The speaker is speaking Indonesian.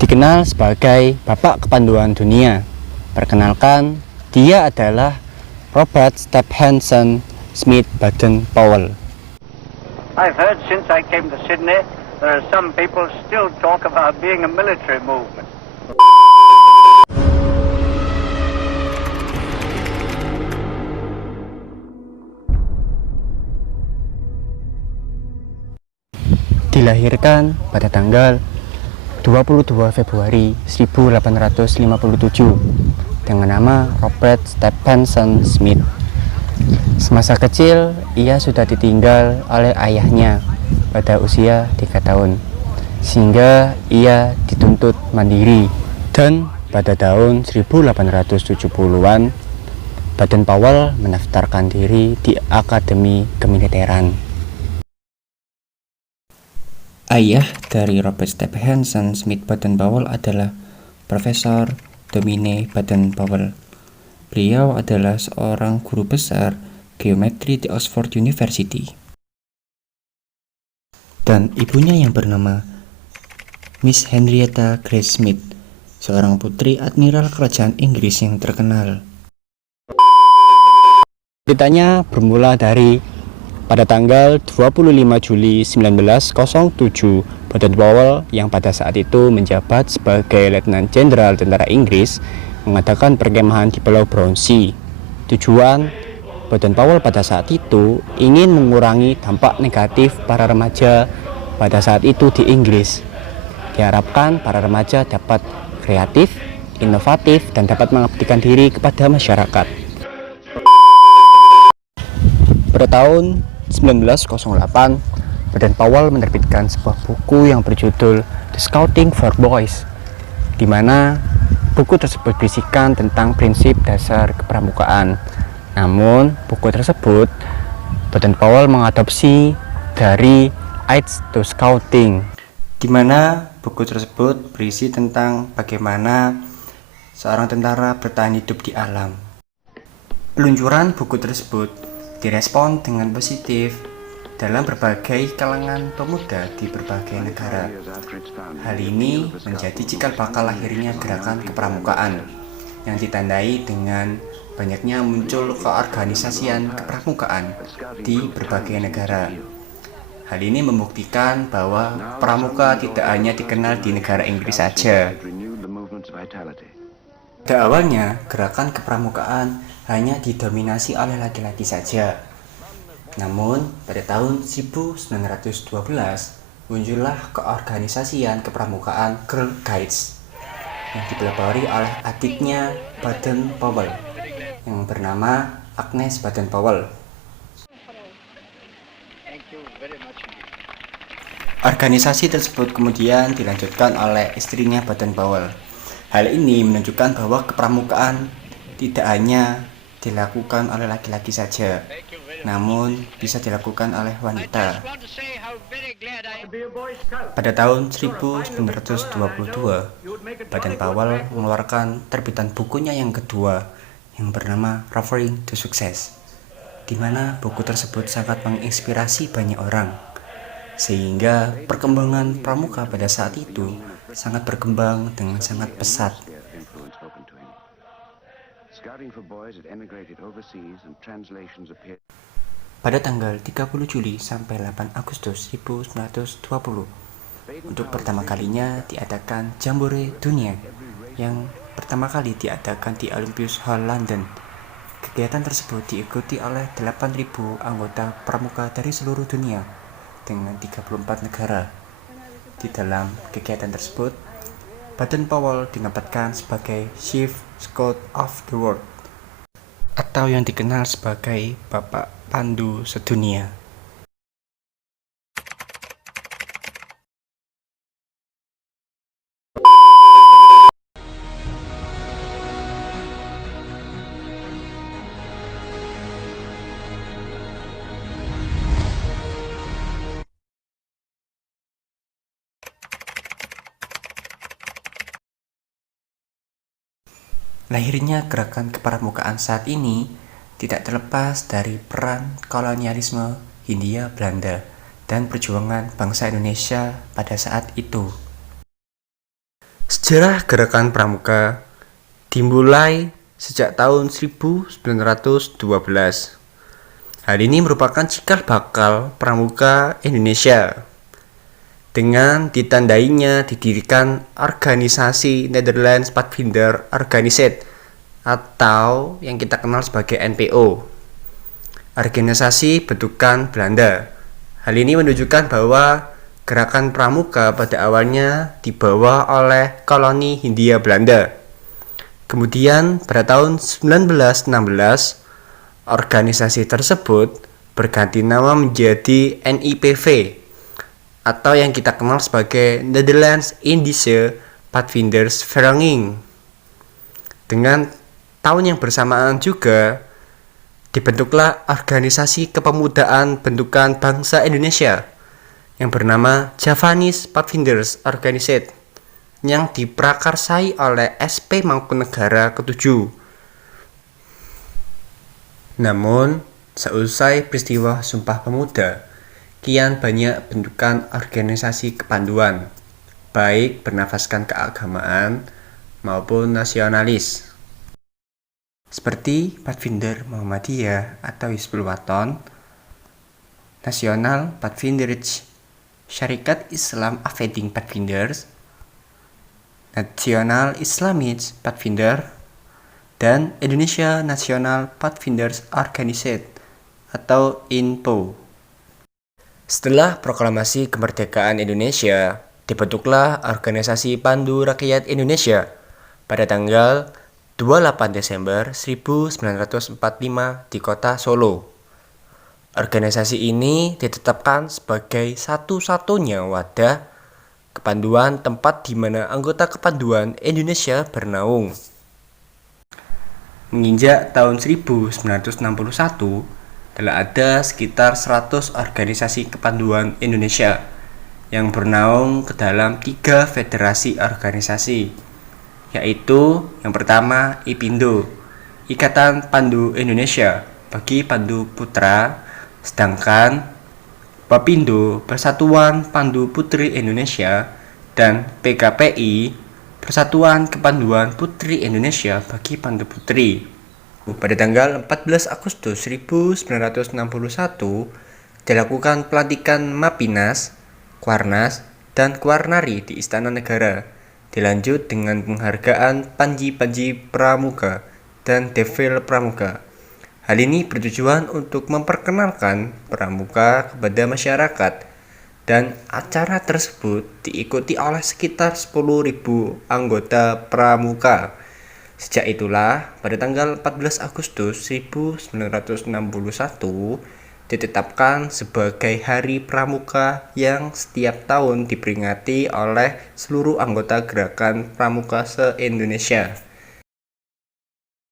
Dikenal sebagai Bapak Kepanduan Dunia. Perkenalkan, dia adalah Robert Stephenson Smith Baden-Powell. I've heard since I came to Sydney, there are some people still talk about being a military movement. Dilahirkan pada tanggal 22 Februari 1857 dengan nama Robert Stephenson Smith. Semasa kecil, ia sudah ditinggal oleh ayahnya pada usia 3 tahun, sehingga ia dituntut mandiri. Dan pada tahun 1870-an, Baden-Powell mendaftarkan diri di Akademi Kemiliteran. Ayah dari Robert Stephenson Smith Baden-Powell adalah Profesor Domine Baden-Powell. Beliau adalah seorang guru besar geometri di Oxford University. Dan ibunya yang bernama Miss Henrietta Grace Smith, seorang putri admiral kerajaan Inggris yang terkenal. Ceritanya bermula dari pada tanggal 25 Juli 1907, Baden-Powell yang pada saat itu menjabat sebagai Letnan Jenderal Tentara Inggris mengadakan perkemahan di Pulau Brownsea. Tujuan Baden-Powell pada saat itu ingin mengurangi dampak negatif para remaja pada saat itu di Inggris. Diharapkan para remaja dapat kreatif, inovatif, dan dapat mengabdikan diri kepada masyarakat. Pada tahun 1908, Baden-Powell menerbitkan sebuah buku yang berjudul The Scouting for Boys, di mana buku tersebut berisikan tentang prinsip dasar kepramukaan. Namun, buku tersebut Baden-Powell mengadopsi dari Aids to Scouting, di mana buku tersebut berisi tentang bagaimana seorang tentara bertahan hidup di alam. Peluncuran buku tersebut direspon dengan positif dalam berbagai kalangan pemuda di berbagai negara. Hal ini menjadi cikal bakal lahirnya gerakan kepramukaan yang ditandai dengan banyaknya muncul keorganisasian kepramukaan di berbagai negara. Hal ini membuktikan bahwa pramuka tidak hanya dikenal di negara Inggris saja. Pada awalnya, gerakan kepramukaan hanya didominasi oleh laki-laki saja. Namun, pada tahun 1912, muncullah keorganisasian kepramukaan Girl Guides yang dipelopori oleh adiknya Baden-Powell yang bernama Agnes Baden-Powell. Organisasi tersebut kemudian dilanjutkan oleh istrinya Baden-Powell. Hal ini menunjukkan bahwa kepramukaan tidak hanya dilakukan oleh laki-laki saja, namun bisa dilakukan oleh wanita. Pada tahun 1922, Baden-Powell mengeluarkan terbitan bukunya yang kedua yang bernama Roaring to Success, di mana buku tersebut sangat menginspirasi banyak orang, sehingga perkembangan pramuka pada saat itu sangat berkembang dengan sangat pesat. Pada tanggal 30 Juli sampai 8 Agustus 1920, untuk pertama kalinya diadakan Jambore Dunia yang pertama kali diadakan di Olympic Hall London. Kegiatan tersebut diikuti oleh 8.000 anggota pramuka dari seluruh dunia dengan 34 negara. Di dalam kegiatan tersebut, Baden-Powell dinobatkan sebagai Chief Scout of the World, atau yang dikenal sebagai Bapak Pandu Sedunia. Lahirnya gerakan kepramukaan saat ini tidak terlepas dari peran kolonialisme Hindia Belanda dan perjuangan bangsa Indonesia pada saat itu. Sejarah gerakan pramuka dimulai sejak tahun 1912. Hal ini merupakan cikal bakal pramuka Indonesia. Dengan ditandainya didirikan organisasi Netherlands Padvinder Organisatie atau yang kita kenal sebagai NPO. Organisasi bentukan Belanda. Hal ini menunjukkan bahwa gerakan pramuka pada awalnya dibawa oleh koloni Hindia Belanda. Kemudian pada tahun 1916, organisasi tersebut berganti nama menjadi NIPV atau yang kita kenal sebagai Netherlands Indische Padvindersvereniging. Dengan tahun yang bersamaan juga dibentuklah organisasi kepemudaan bentukan bangsa Indonesia yang bernama Javanese Padvinders Organisatie yang diprakarsai oleh SP Mangkunegara ke-7. Namun, seusai peristiwa Sumpah Pemuda, kian banyak bentukan organisasi kepanduan, baik bernafaskan keagamaan maupun nasionalis. Seperti Padvinder Muhammadiyah atau Hizbul Wathan, Nasional Padvinderij, Syarikat Islam Afeding Padvinders, Nasional Islamisch Padvinder, dan Indonesia National Padvinders Organisatie atau INPO. Setelah proklamasi kemerdekaan Indonesia, dibentuklah Organisasi Pandu Rakyat Indonesia pada tanggal 28 Desember 1945 di kota Solo. Organisasi ini ditetapkan sebagai satu-satunya wadah kepanduan tempat di mana anggota kepanduan Indonesia bernaung. Menginjak tahun 1961, telah ada sekitar 100 organisasi kepanduan Indonesia yang bernaung ke dalam 3 federasi organisasi, yaitu yang pertama IPindo, Ikatan Pandu Indonesia bagi Pandu Putra, sedangkan Bapindo, Persatuan Pandu Putri Indonesia, dan PKPI, Persatuan Kepanduan Putri Indonesia bagi Pandu Putri. Pada tanggal 14 Agustus 1961 dilakukan pelantikan Mapinas, Kuarnas, dan Kuarnari di Istana Negara. Dilanjut dengan penghargaan Panji-Panji Pramuka dan Devil Pramuka. Hal ini bertujuan untuk memperkenalkan pramuka kepada masyarakat, dan acara tersebut diikuti oleh sekitar 10.000 anggota pramuka. Sejak itulah pada tanggal 14 Agustus 1961 ditetapkan sebagai Hari Pramuka yang setiap tahun diperingati oleh seluruh anggota gerakan pramuka se-Indonesia.